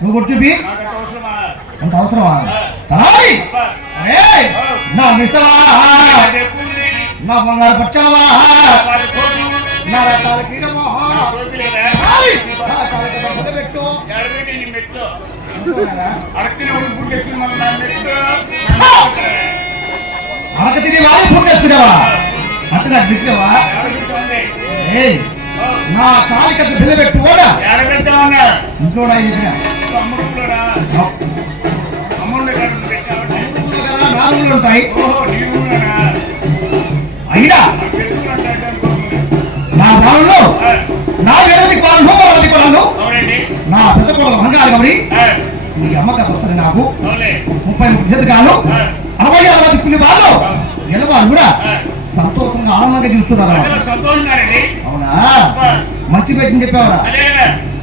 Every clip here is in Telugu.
నువ్వు కొట్టు చూపి అంత అవసరమా? అంత అరే! నా మిసవా? నా బంగారు పచ్చలవా నా రకాల కీడమో నా కోటు లేదా? నా కాళ్ళకి దండ పెట్టు. అరక తిని వాడి పూట వేసుకున్నావా అంటే నాకు బిడ్డవా నా కాలికి అంత బిల్ల పెట్టు కూడా? ఇంట్లో? నాలుగులు ఉంటాయి? అయినా. నా బాలుల్లో ఆ, నా ఎడది పాలను వాళ్ళది పాలను. నా పెద్ద కొడలు బంగారు గౌరి. ఆ, నీ అమ్మగారు వస్తుంది నాకు. ముప్పై ముప్పై శతకాలు ఆ, అరవై అరవై దిక్కులు వాళ్ళు నిలవాళ్ళు కూడా. సంతోషంగా ఆనందంగా చూస్తున్నారు. అవునా మంచి పేచని చెప్పేవారా.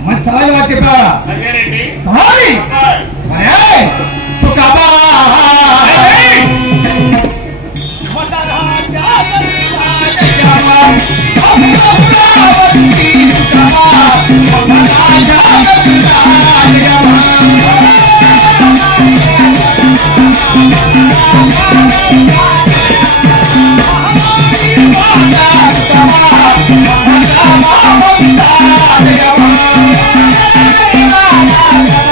మంచి సలహాలు వారు చెప్పేవారా అదేనండి. తాయి! Yeah.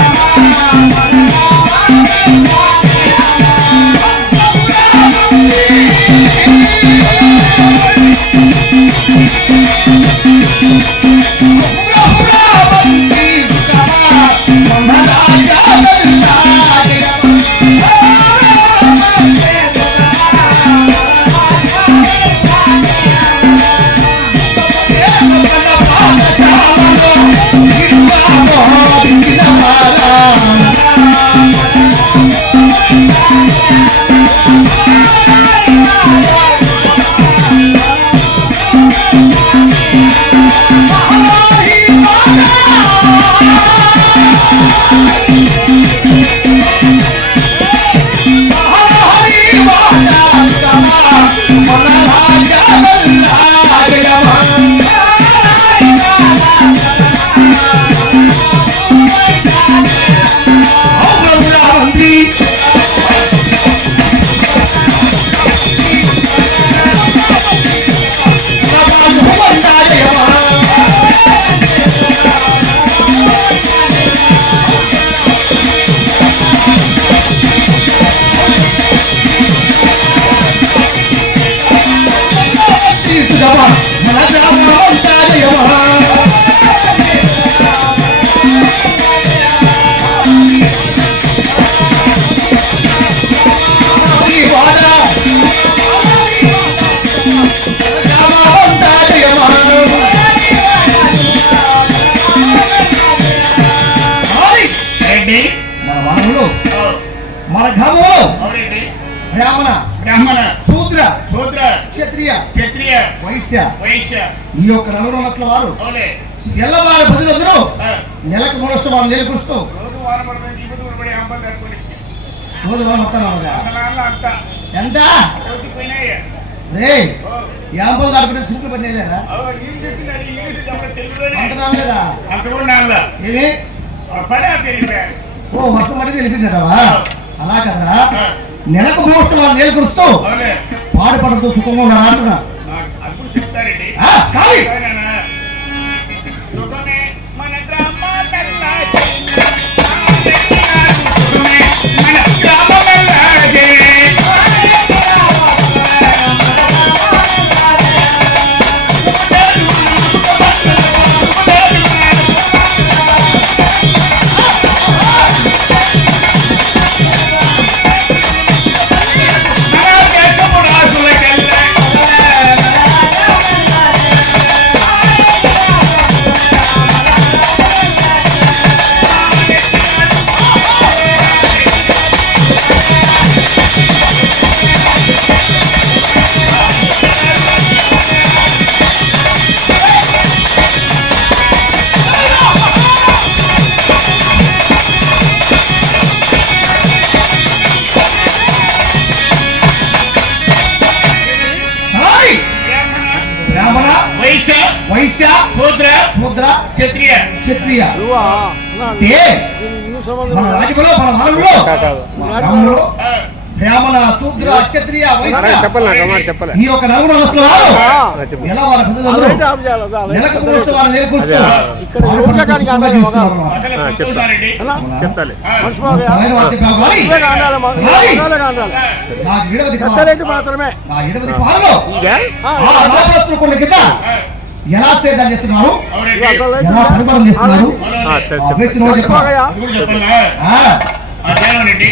వైశ్య ఈ యొక్క నలుగురు లక్షల వారు. తెల్లవారు పదిలందరూ ఆ, నెలకు మూడొష్ట వారు అంబలు తట్టుకొని రోజు ఎంత? రే యాంపలు అంత రాలేదా అంత కూడా నాన్న ఏమి? ఓ వర్షం పడి తెలిపిందటవా అలా కదరా. నెలకు మూడు నేర్కొస్తూ అవులే పాడుపడుతూ సుఖంగా ఉన్నారా అంటున్నా. చెప్తారండి ఆ, కాదు సంబంధం మన రాజులో మన మనలో గ్రామంలో ఆ, బ్రాహ్మణ శూద్ర క్షత్రియ వైశ్య చెప్పలే నాకు అమ్మ చెప్పలే ఈ యొక్క నలుగురు వస్తున్న వారు చెప్పు. ఎలా వాళ్ళ ప్రజలందరూ నెలకు కూర్చో వారు కచ్చలేంటి మాత్రమే ఎలా సేద్యం చేస్తున్నారు? ఎలా పనిపడం చేస్తున్నారు? అవునండి.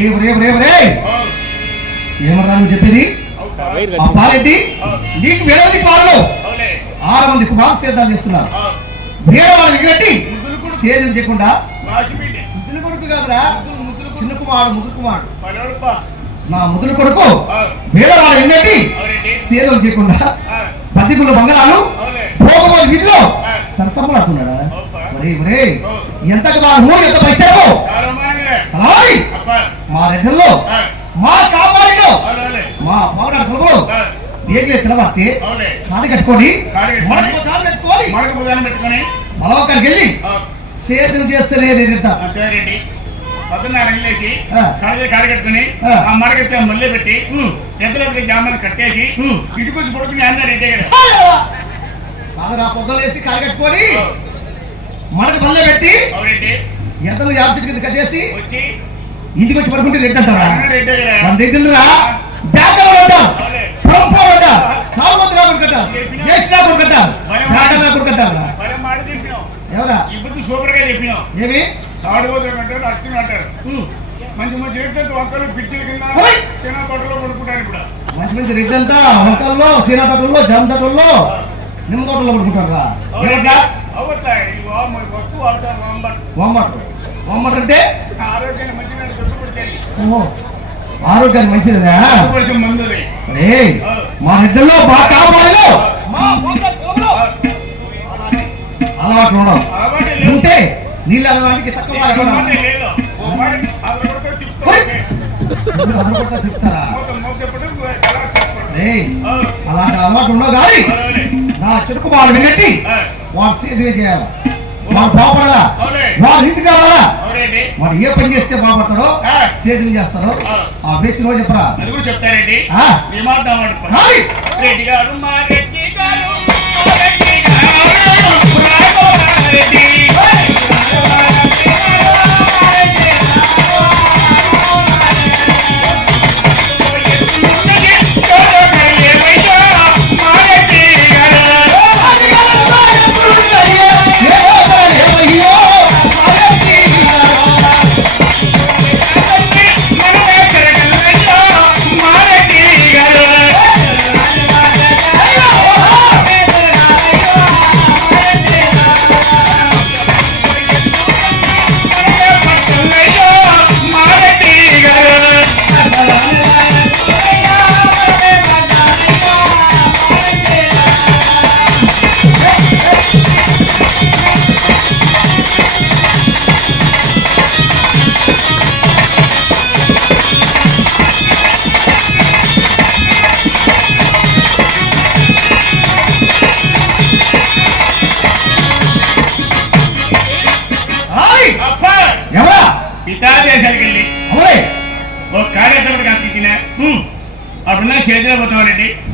సంసమాడతారెడ్డి రేపు రేపు రేపు రే ఏమన్నా నువ్వు చెప్పేది? ఆ పారెడ్డి నీకు వేడవది పాలలో ఆరు మంది కుమార్ సేద్యాలు చేస్తున్నారు. వేడ వాళ్ళ విగట్టి సేద్యం చేయకుండా ముద్దుల కొడుకు కాదురా. చిన్న కుమారుడు ముద్దు కుమారుడు. నా ముద్దుల కొడుకు ఆ, వేడ వాళ్ళ విగట్టి అవునండి సేద్యం చేయకుండా పదిగుల బంగారాలు భోగవారి వీధిలో సరసమ్మలాడుతున్నాడా? మరి ఒరే ఎంత నువ్వు ఎంత పైచావు మా రెడ్డల్లో ఆ, మా కాపాడిలో మా పౌడాడు కలుపు ఆ, తినబడితే అవులే కాడి పెట్టుకొని పొలం వెళ్ళి ఆ, సేద్యం పొద్దున్న వెళ్ళేసి ఆ. కాడి కాడి కట్టుకుని ఆ. ఆ మడకెత్తే మళ్ళీ పెట్టి ఎద్దులకి జామాలు కట్టేసి. ఇటుకొచ్చి పడుకుని అన్నారు ఇంటే కదా పొద్దులేసి కాడి కట్టుకొని మడక పల్లె పెట్టి ఎంతలో యాభై కింద కట్టేసి వచ్చి ఇంటికి వచ్చి పడుకుంటే రెడ్ అంటారా? మన బ్యాకర్ బ్యాకర్ కట్టారు? చెప్పినాం. ఎవరా? సూపర్గా చెప్పినాం. ఏమి? అంటారు. మంచి మంచి రేట్లతో వంకలు పిచ్చిల కింద తోటలో కొనుక్కుంటారు ఇప్పుడు మంచి మంచి వంకల్లో సీనా తోటల్లో జామ తోటల్లో నిమ్మ తోటల్లో పడుకుంటారా అంటే? ఓహో. ఆరోగ్యానికి అది. రే మా రెడ్డిలో బాగా అలవాట్లు ఉండవు. ఉంటే నీళ్ళు అలవాటికి తక్కువ చెప్తారా అలాంటి అలవాటు ఉండవు కానీ. నా చెడుకు వాడు వినట్టి వాడు సేద్యమే చేయాలి. వాడు బాగుపడాలా. వాడు ఇంటి కావాలా. వాడు ఏ పని చేస్తే బాగుపడతాడో. సేద్యం చేస్తాడో ఆ. రోజు చెప్పరా చెప్తారండి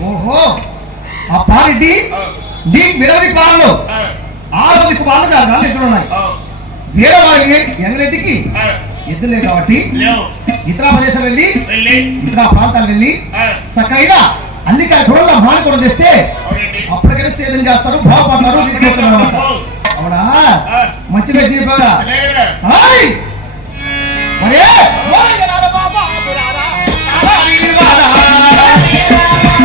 ఓ ఆ పారెడ్డి ఆ, నీ విడవని పాలనలో ఆ, ఆరు మంది కుమారులు కాదు ఇద్దరు ఉన్నాయి. ఎంగరెడ్డికి ఆ, ఎద్దులే కాబట్టి ఇతర ప్రదేశం వెళ్ళి ఇతర ప్రాంతాలు వెళ్ళి ఆ, చక్కగా అన్ని కూడా మాడి కూడా తెస్తే అప్పటికైనా సేదం చేస్తారు బాగుపడతారు. అవునా? మంచిగా చెప్పారా?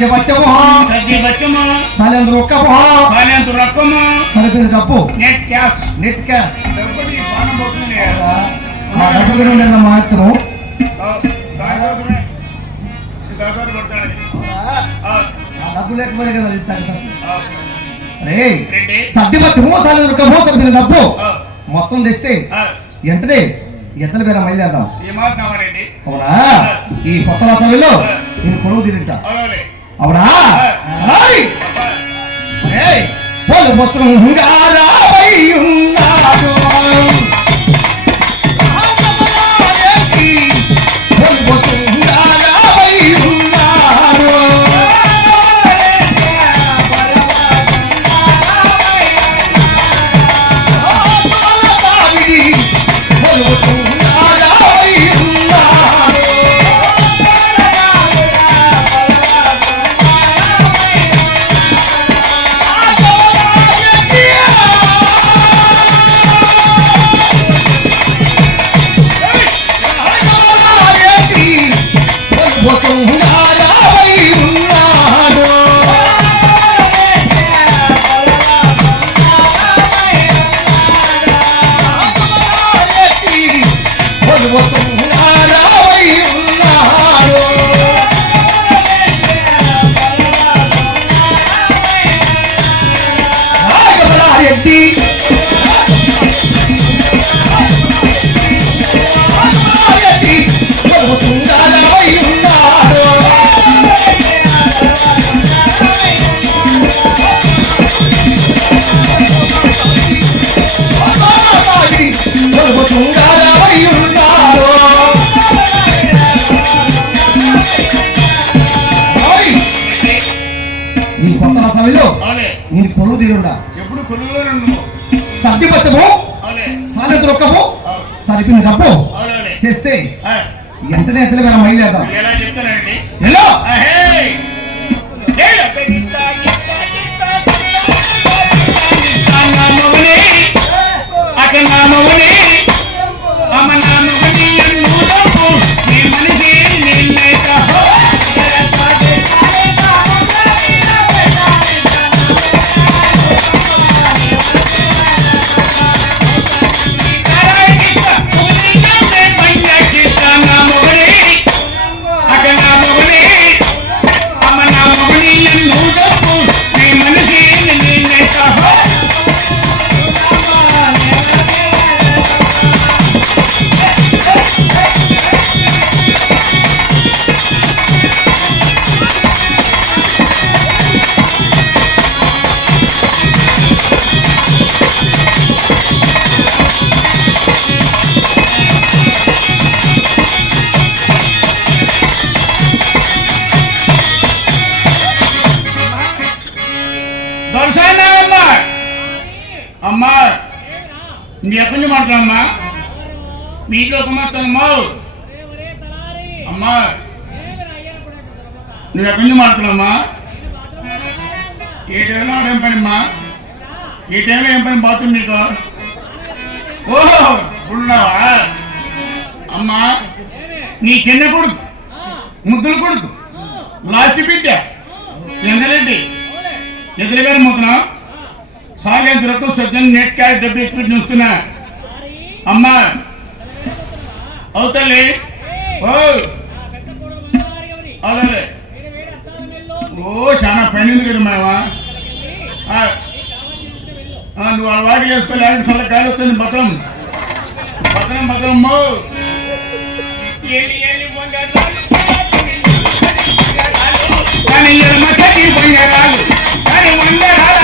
సత్యపత్యమో. రొక్కము సరిపోయిన డబ్బు. నెట్ క్యాష్ నెట్ క్యాష్ ఆ డబ్బు దగ్గర ఉండేది మాత్రం. ఆ, ఆ. డబ్బు లేకపోతే కదా ఇస్తాను సార్. ఆ, రే సరిపోయిన డబ్బు. మొత్తం తెస్తే వెంటనే ఎత్తల పేర మైలేద్దాం. అవునా? ఈ కొత్త రాష్ట్రంలో నేను తింటా అవునవులే అవునా! పొలు పొత్రంగారావై వెంటనే ఎత్తలు మనం మైలేద్దాం మీ ఎక్కడి నుంచి మాట్లాడమ్మా. మీ ఇంట్లో ఒక మాట్లాడమ్మా అమ్మా. నువ్వు ఎక్కడి నుంచి మాట్లాడమ్మా. ఏ టైంలో ఏం పని అమ్మా టైంలో ఏం పని బాత్రూమ్ నీకు? ఓహో ఉన్నావా అమ్మా నీ చిన్న కొడుకు ముద్దుల కొడుకు లాస్ట్ బిడ్డ ఎంగరెడ్డి ఎదురుగారి ముద్దున? సాగేంద్రకు సజ్జన్ నెట్ క్యాష్ డబ్బు ఎక్కువ చూస్తున్నా. అమ్మా. అవుతల్లి ఓ. ఓ చాలా పని ఉంది కదా మావా. నువ్వు వాళ్ళ వాకి చేసుకోలేక చాలా కాలు వచ్చింది. భద్రం. భద్రం భద్రం. బంగారాలు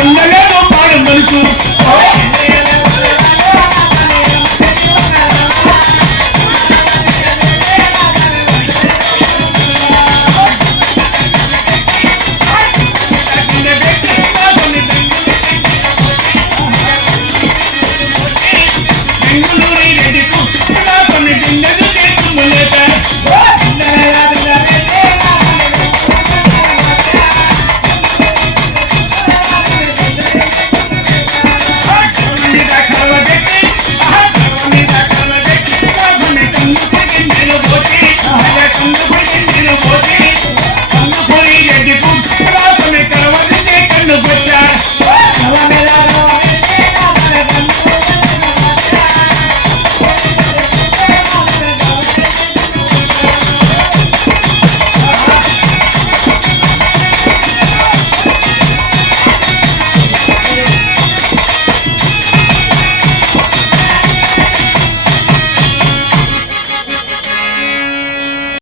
உன்னலேனோ பாடும் மனுஷன்